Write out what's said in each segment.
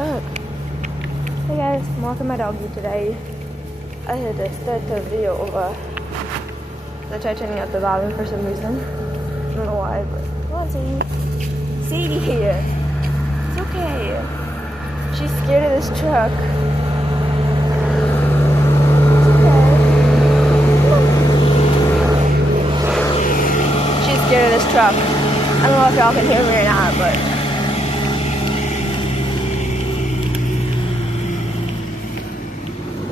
Hey guys, I'm walking my doggy today. I had to start the video of I tried turning up the volume for some reason. I don't know why, but come on, Sadie. Sadie! It's okay. She's scared of this truck. It's okay. She's scared of this truck. I don't know if y'all can hear me or not, but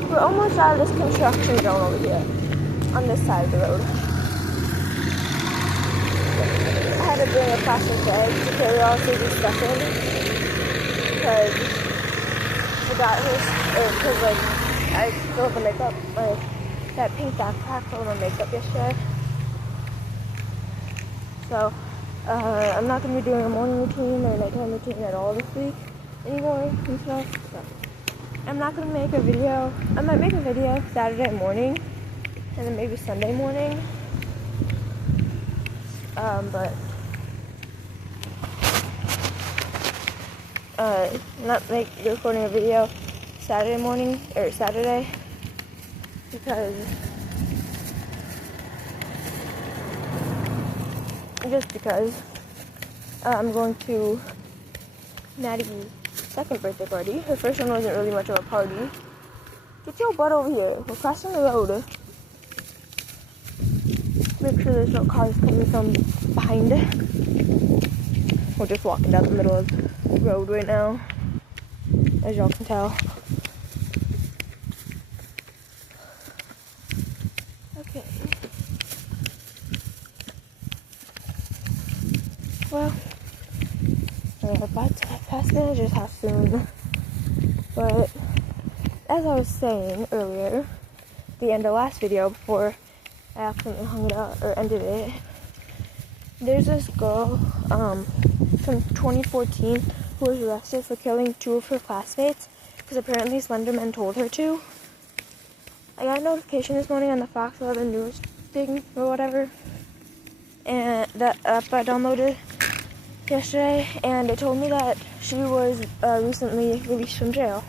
we're almost out of this construction zone over here, on this side of the road. I had to bring a plastic bag to carry all Sadie's stuff in, because I forgot because I filled the makeup, that pink backpack full of my makeup yesterday. So, I'm not going to be doing a morning routine or nighttime routine at all this week anymore and stuff, so. I'm not going to make a video. I might make a video Saturday morning and then maybe Sunday morning. But not recording a video Saturday morning or Saturday because I'm going to Maddie's second birthday party. Her first one wasn't really much of a party. Get your butt over here. We're crossing the road. Make sure there's no cars coming from behind. We're just walking down the middle of the road right now, as y'all can tell. Okay. Well, we're about to pass manager's house soon. But as I was saying earlier, the end of last video before I accidentally hung it up or ended it, there's this girl from 2014 who was arrested for killing 2 of her classmates because apparently Slenderman told her to. I got a notification this morning on the Fox 11 News thing or whatever, and that app I downloaded yesterday, and it told me that she was recently released from jail.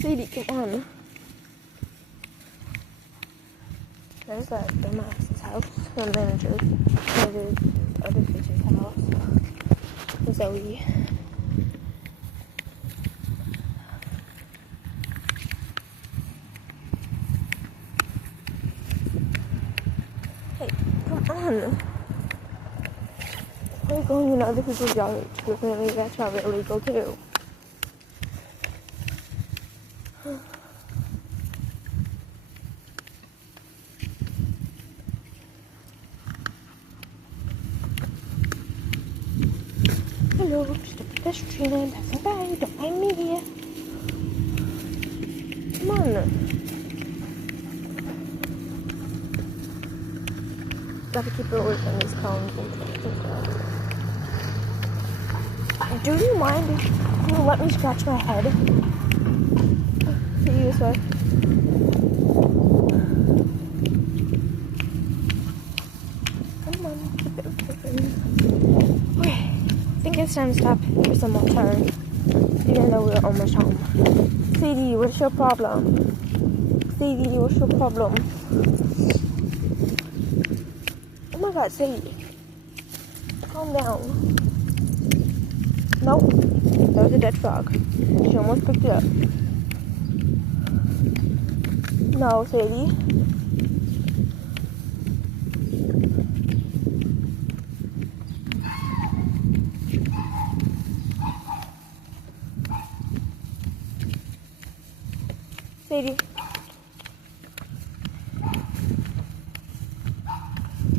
Sadie, come on. There's that dumbass's house, the manager's, the other teacher's house, Zoe. Hey, come on. Why are you going in other people's yards? Apparently that's probably illegal too. Hello, just a pedestrian, that's okay, don't mind me. Come on. Gotta keep it away from these cones and stuff. Do you mind if you let me scratch my head? See you this way. Come on, keep it open. Okay, I think it's time to stop for some more turns, even though we're almost home. Sadie, what's your problem? Sadie, what's your problem? Oh my god, Sadie. Calm down. Nope. That was a dead frog. She almost picked it up. No, Sadie. Sadie.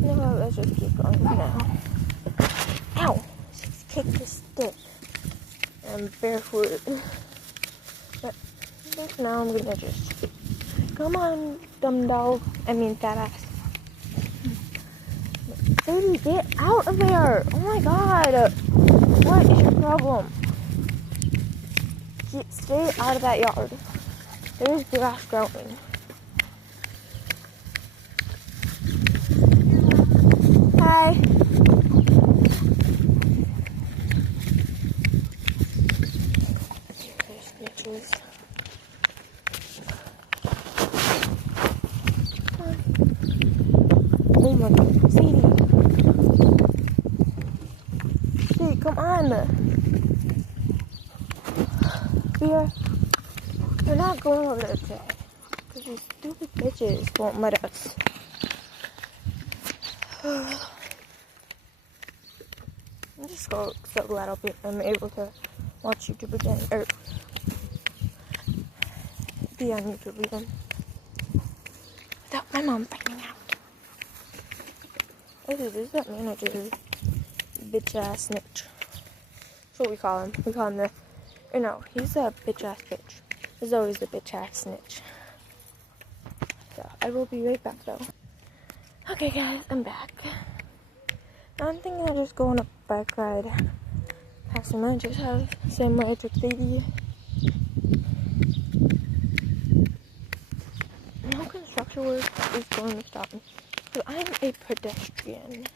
No, let's just keep going for now. Ow! She's kicked the stick. I'm barefoot. But now I'm gonna just... Come on, dumb dog. I mean, fat ass. Sadie, get out of there! Oh my god! What is your problem? Stay out of that yard. There's grass growing. Hi. Come on. We're not going over there today. Because these stupid bitches won't let us. I'm just so glad I'm able to watch YouTube again. Or be on YouTube again. Without my mom finding out. This is that manager. Bitch ass snitch. That's what we call him. We call him he's a bitch ass bitch. There's always a bitch ass snitch. So I will be right back though. Okay guys, I'm back. I'm thinking of just going a bike ride past the manager's house. Same way I took Sadie. No construction work is going to stop me. So I'm a pedestrian.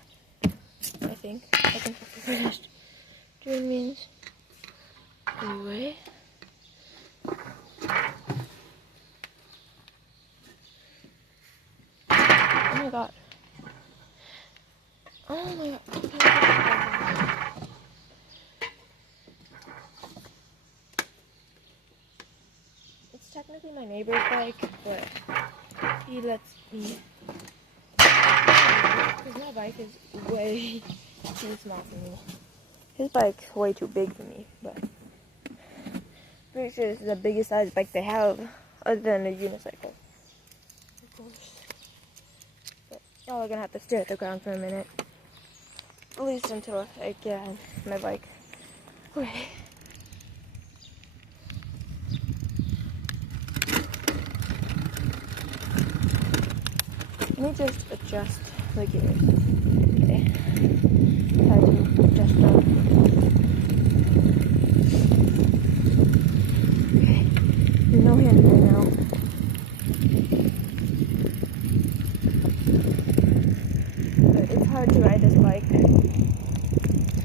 I think that's what pedestrian means. Anyway. Oh my god. Oh my god. It's technically my neighbor's bike, but he lets me. Because my bike is way too small for me. His bike's way too big for me, but pretty sure this is the biggest size bike they have, other than a unicycle. Of course. But y'all are gonna have to stare at the ground for a minute. At least until I get on my bike. Okay. Let me just adjust the gears. Okay. Try to adjust them. Okay. No hand right now. But it's hard to ride this bike.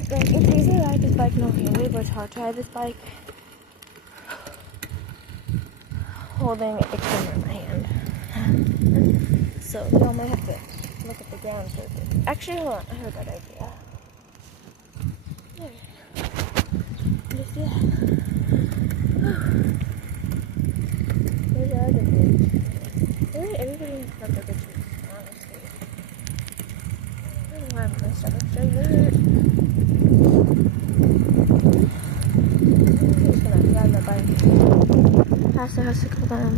Like, it's easy to ride this bike no-handed, but it's hard to ride this bike holding a camera in my hand. So y'all might have to look at the ground surface. Actually, hold on, I have a good idea. There. Just see that. There's the other bridge. Really, everybody in front of the bridges, honestly. I don't know why my stomach's so hurt. I'm just gonna ride my bike past the house to come down.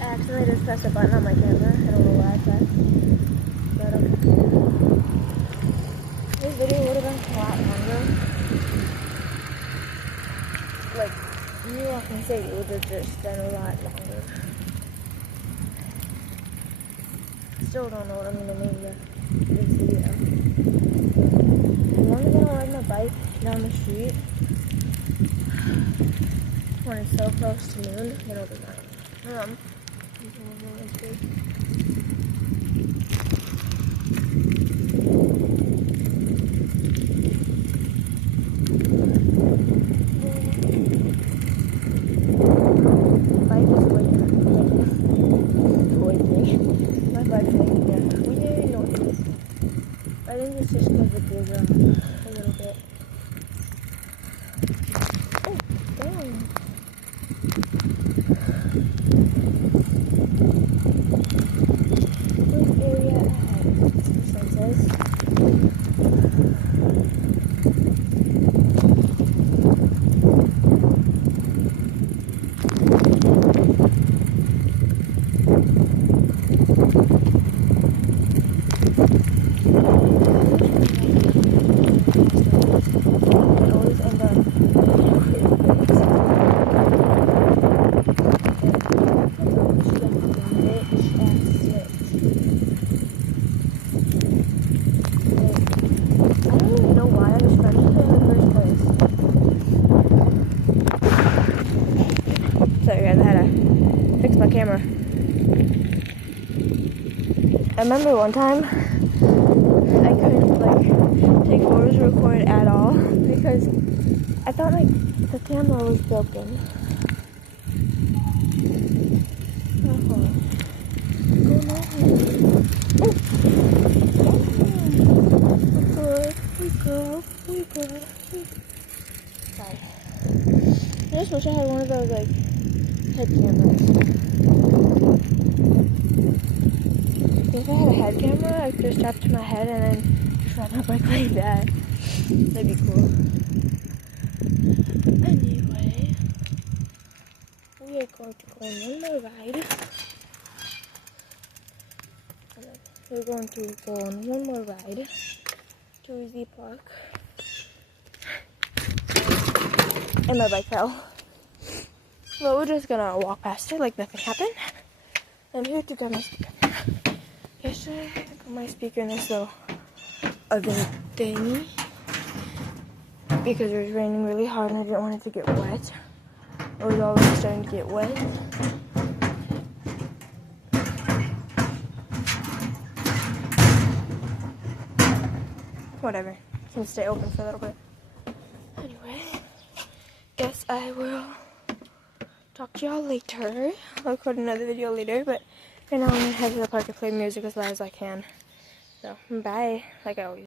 I accidentally just pressed a button on my camera. I don't know why I pressed. But okay. This video would have been a lot longer. Like, New York and City would have just been a lot longer. Still don't know what I'm gonna name this video. I'm only gonna ride my bike down the street when it's so close to noon, then it'll be night. My bike's making a weird noise. I think it's just because the gears are a little bit. Oh, dang. remember one time I couldn't like take photos or record at all because I thought like the camera was broken. We good. Sorry. I just wish I had one of those like head cameras. If I had a head camera, I could just strap it to my head and then just ride my bike like that. That'd be cool. Anyway, we are going to go on one more ride. We're going to go on one more ride to the park. And my bike fell. But we're just gonna walk past it like nothing happened. I'm here to grab my speaker. Yesterday, I put my speaker in this little oven thingy because it was raining really hard and I didn't want it to get wet. It was already starting to get wet. Whatever. It can stay open for a little bit. Anyway, guess I will talk to y'all later. I'll record another video later, but right now I'm gonna head to the park and play music as loud as I can. So, bye, like I always do.